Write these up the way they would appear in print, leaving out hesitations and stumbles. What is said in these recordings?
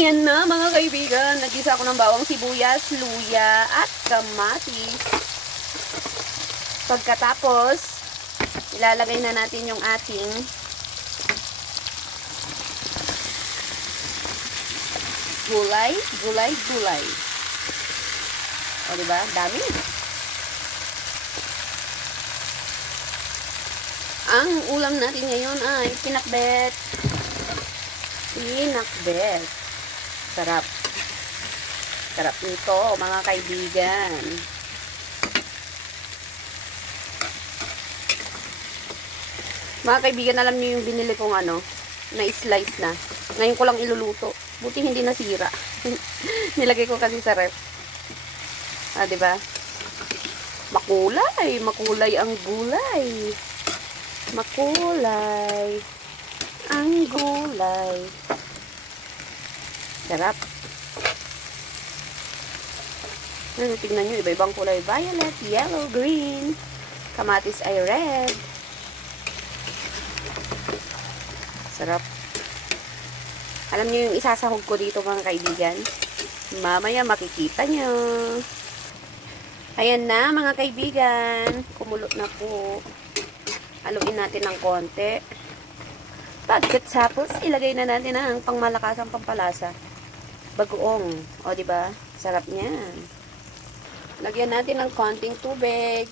Ayan na mga kaibigan. Nagisa ako ng bawang sibuyas, luya, at kamatis. Pagkatapos, ilalagay na natin yung ating gulay. O, diba? Dami. Ang ulam natin ngayon ay pinakbet. Sarap. Sarap nito, mga kaibigan. Mga kaibigan, alam niyo yung binili kong na-slice na. Ngayon ko lang iluluto. Buti hindi nasira. Nilagay ko kasi sa ref. Ah, diba? Makulay ang gulay. Makulay ang gulay. Sarap. Tignan nyo, iba-ibang kulay. Violet, yellow, green. Kamatis ay red. Sarap. Alam nyo yung isasahog ko dito mga kaibigan? Mamaya makikita nyo. Ayan na mga kaibigan. Kumulot na po. Haluin natin ng konti. Pagkatapos, ilagay na natin ang pangmalakasang pampalasa. Bagoong. O, diba? Sarap niyan. Lagyan natin ng konting tubig.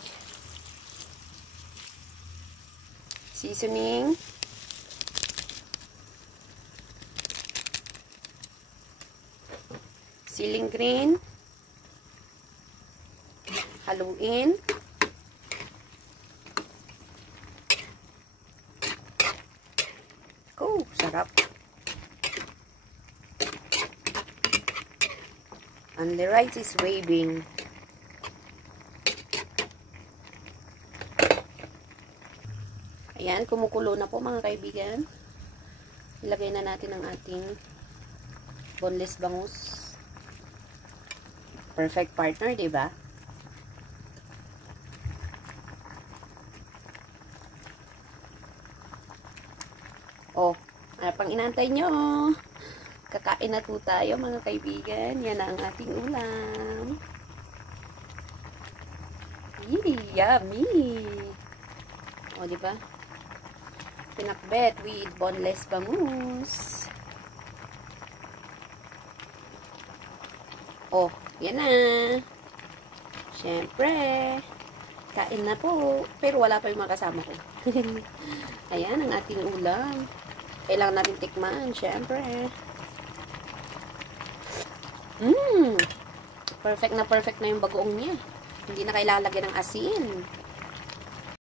Seasoning. Siling green. Haluin. Oh, sarap. And the rice is waving. Ayan, kumukulo na po mga kaibigan. Ilagay na natin ang ating boneless bangus. Perfect partner, diba? Oh, ano pang inantay nyo? Kakain na po tayo mga kaibigan. Yan ang ating ulam. Yummy! O, diba? Pinakbet with boneless bangus. Oh, yan na. Siyempre. Kain na po. Pero wala pa yung mga kasama ko. Ayan ang ating ulam. Kailangan natin tikman, syempre. Perfect na yung bagoong niya. Hindi na kailangan lagyan ng asin.